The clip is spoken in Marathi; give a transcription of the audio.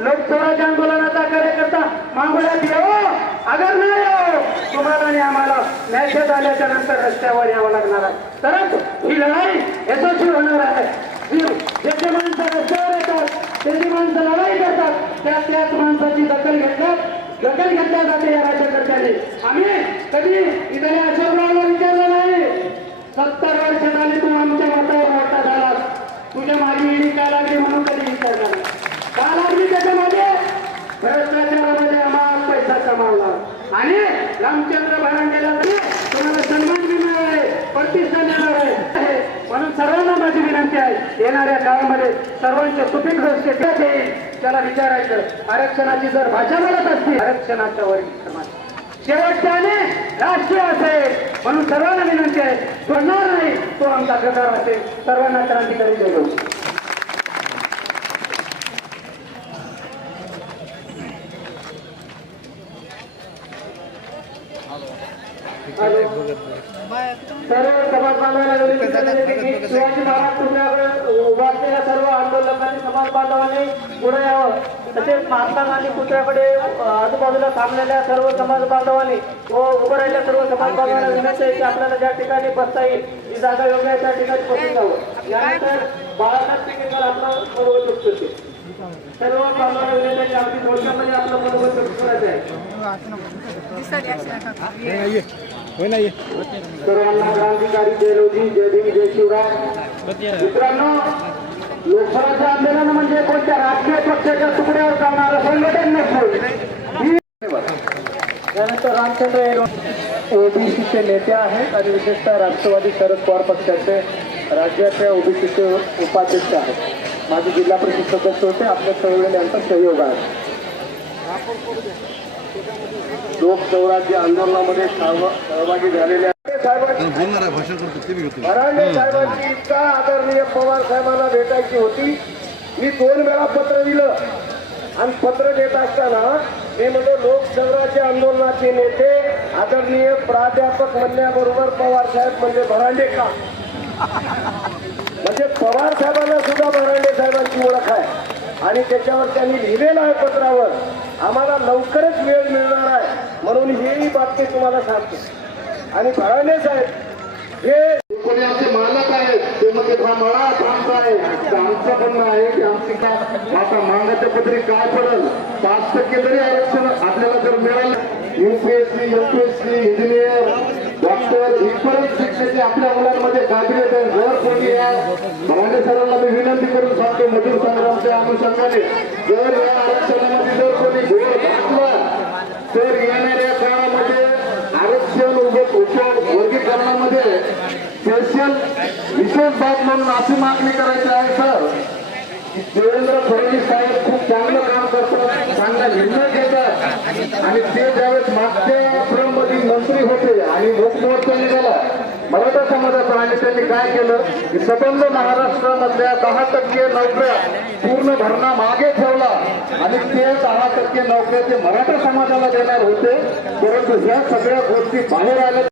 लोक स्वराज्य आंदोलनाचा कार्यकर्ता मागोड्यात येऊ अगर नाही हो, येऊ तुम्हाला आणि आम्हाला मॅसेज आल्याच्यानंतर रस्त्यावर यावं लागणार आहे. तरच ही लढाई यशस्वी होणार आहे. जी- माणसं रस्त्यावर येतात त्याची माणसं लढाई करतात त्या त्याच माणसाची दखल घेतात. दखल घेतल्या जाते या राज्यकर्त्यांनी. आम्ही कधी इथल्या अशोकरावला कमावला आणि रामचंद्र भारांडेला म्हणजे तुम्हाला सन्मान मिळणार आहे प्रतिष्ठा मिळणार आहे. म्हणून सर्वांना माझी विनंती आहे येणाऱ्या काळामध्ये सर्वांचे सुपीक रस्ते त्यात येईल त्याला विचारायचं आरक्षणाची जर भाषा बोलत असतील आरक्षणाच्या वर समाज शेवटच्याने राष्ट्रीय असेल म्हणून सर्वांना विनंती आहे सोडणार नाही तो आमचा गटार असेल. सर्वांना क्रांतिकारी देतो सर्व समाज बांधवांना शिवाजी महाराज पुतळ्यावर उभारलेल्या सर्व आंदोलकांनी समाज बांधवांनी पुढे यावं. तसेच महात्मा गांधी पुतळ्याकडे आजूबाजूला थांबलेल्या सर्व समाज बांधवांनी व उभं राहिलेल्या सर्व समाज बांधवांना विनंती आहे की आपल्याला ज्या ठिकाणी बसता येईल जी जागा योग्य आहे त्या ठिकाणी बसून जावं. यानंतर बाळासाहेब टिकेकर आपलं व्यक्त करते सर्व बांधवांना विनंती आहे की अगदी थोडक्यामध्ये आपलं मनोगत व्यक्त करायचं आहे. सर्वांना क्रांतिकारी जयलोजी जय भीम जय शिवराय. मित्रांनो लोकसभाचे आंदोलन म्हणजे कोणत्या राजकीय पक्षाच्या तुकड्यावर चालणारं संघटन नसून. त्यानंतर रामचंद्र ओबीसीचे नेते आहेत आणि विशेषतः राष्ट्रवादी शरद पवार पक्षाचे राज्याचे ओबीसीचे उपाध्यक्ष आहेत. माझे जिल्हा परिषद सदस्य होते आपल्या चळवळी यांचा सहयोग आहे. लोकसौराज्य आंदोलनामध्ये सहभ- सहभागी झालेल्या भरांडे साहेबांची इच्छा आदरणीय पवार साहेबांना भेटायची होती. मी दोन वेळा पत्र दिलं. आणि पत्र देत असताना मी म्हणजे लोकसंग्रहाचे आंदोलनाचे नेते आदरणीय प्राध्यापक म्हणण्याबरोबर पवार साहेब म्हणजे भरांडे का? म्हणजे पवार साहेबांना सुद्धा भरांडे साहेबांची ओळख आहे. आणि त्याच्यावर त्यांनी लिहिलेलं आहे पत्रावर आम्हाला लवकरच वेळ मिळणार म्हणून ही बातमी तुम्हाला सांगतो. आणि भरांडे साहेब हे कोणी आमचे मालक आहेत ते म्हणजे हा मळा आहे. आमचं म्हणणं आहे की आमची का आता मागाच्या पत्री काय पडेल? पाच टक्के तरी आरक्षण आपल्याला जर मिळालं युपीएससी एमपीएससी इंजिनियर डॉक्टर इथपर्यंत शिक्षणाची आपल्या मुलांमध्ये काबिलियत आहे जर कोणी या भरांडे सरांना मी विनंती करून सांगतो मजूर संग्रामच्या अनुषंगाने. जर या आरक्षणामध्ये जर कोणी घोळ घातला तर येणाऱ्या काळामध्ये आरक्षण उभं उच्च वर्गीकरणामध्ये स्पेशल विशेष बाब म्हणून अशी मागणी करायची आहे सर. की देवेंद्र फडणवीस साहेब खूप चांगलं काम करतात चांगला निर्णय घेतात. आणि ते ज्यावेळेस मागच्या मध्ये मंत्री होते आणि मुखमोर्चा निघाला मराठा समाजाचा आणि त्यांनी काय केलं? की सबंध महाराष्ट्रामधल्या दहा टक्के नोकऱ्या पूर्ण भरणा मागे ठेवला. आणि ते दहा टक्के नोकऱ्या ते मराठा समाजाला देणार होते परंतु ह्या सगळ्या गोष्टी बाहेर आल्या.